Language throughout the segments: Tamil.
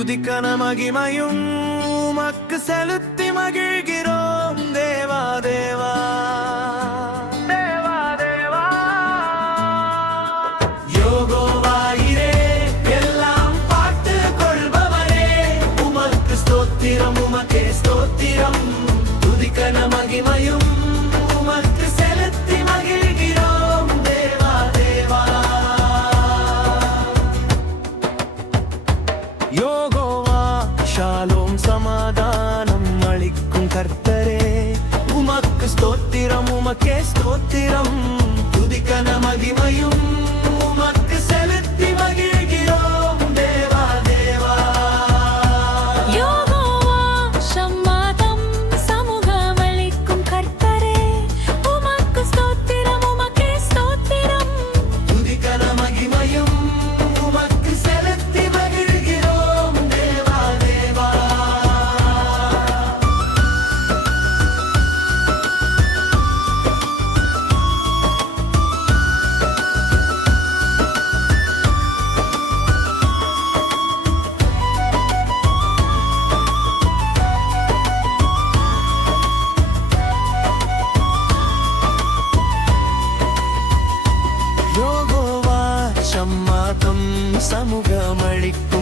துதிக்கன மகிமையும் உமக்கு செலுத்தி மகிழ்கிறோம். ஸ்தோத்திரம் துதிக்கன மகிமையும் உற்சாகம் சமூகமளிக்கும்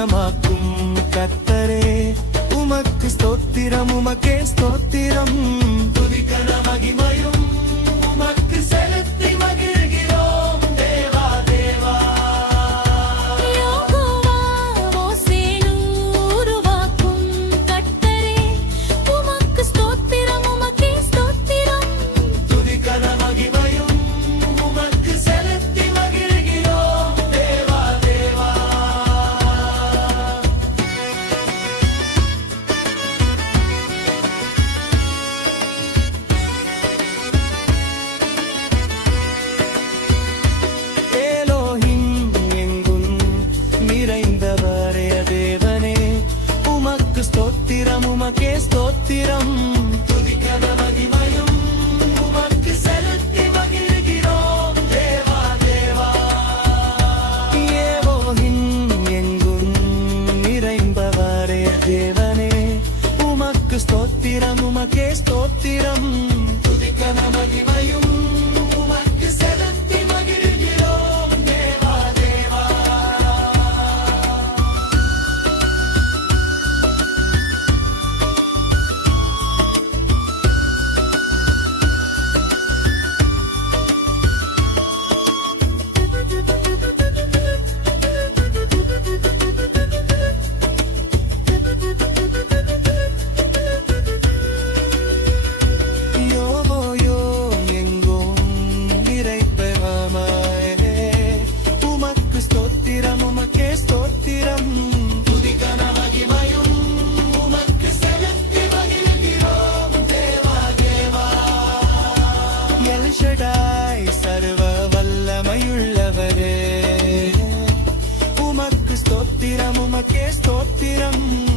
பூரணமாக்கும் கத்தரே உமக்கு ஸ்தோத்திரம் உமக்கே ஸ்தோத்திரம். உமக்கே ஸ்தோத்திரம்.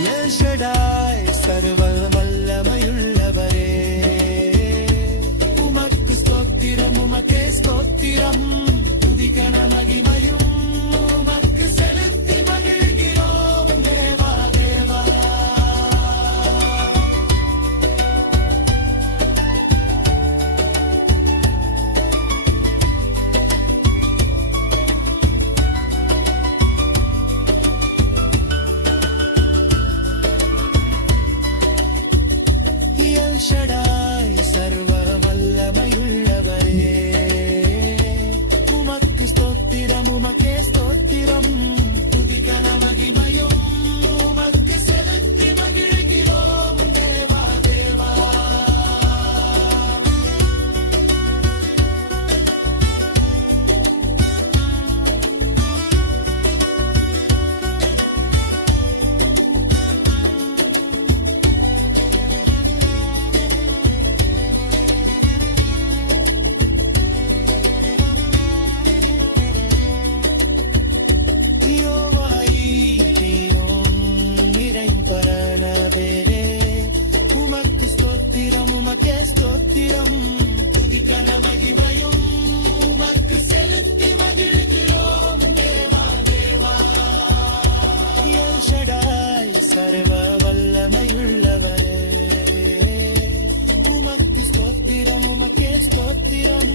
ஷடாய் சர்வ வல்லமையுள்ளவரே உமக்கு ஸ்தோத்திரம் உமக்கே ஸ்தோத்திரம் துதிக்கண எல் உமக்கே ஸ்தோத்திரம் துதிக்கன மகிமையும் உமக்கு செலுத்தி மகிழ்கிறோம் தேவா தேவா எல் ஷடாய் சர்வ வல்லமையுள்ளவரே உமக்கு ஸ்தோத்திரம் உமக்கே ஸ்தோத்திரம்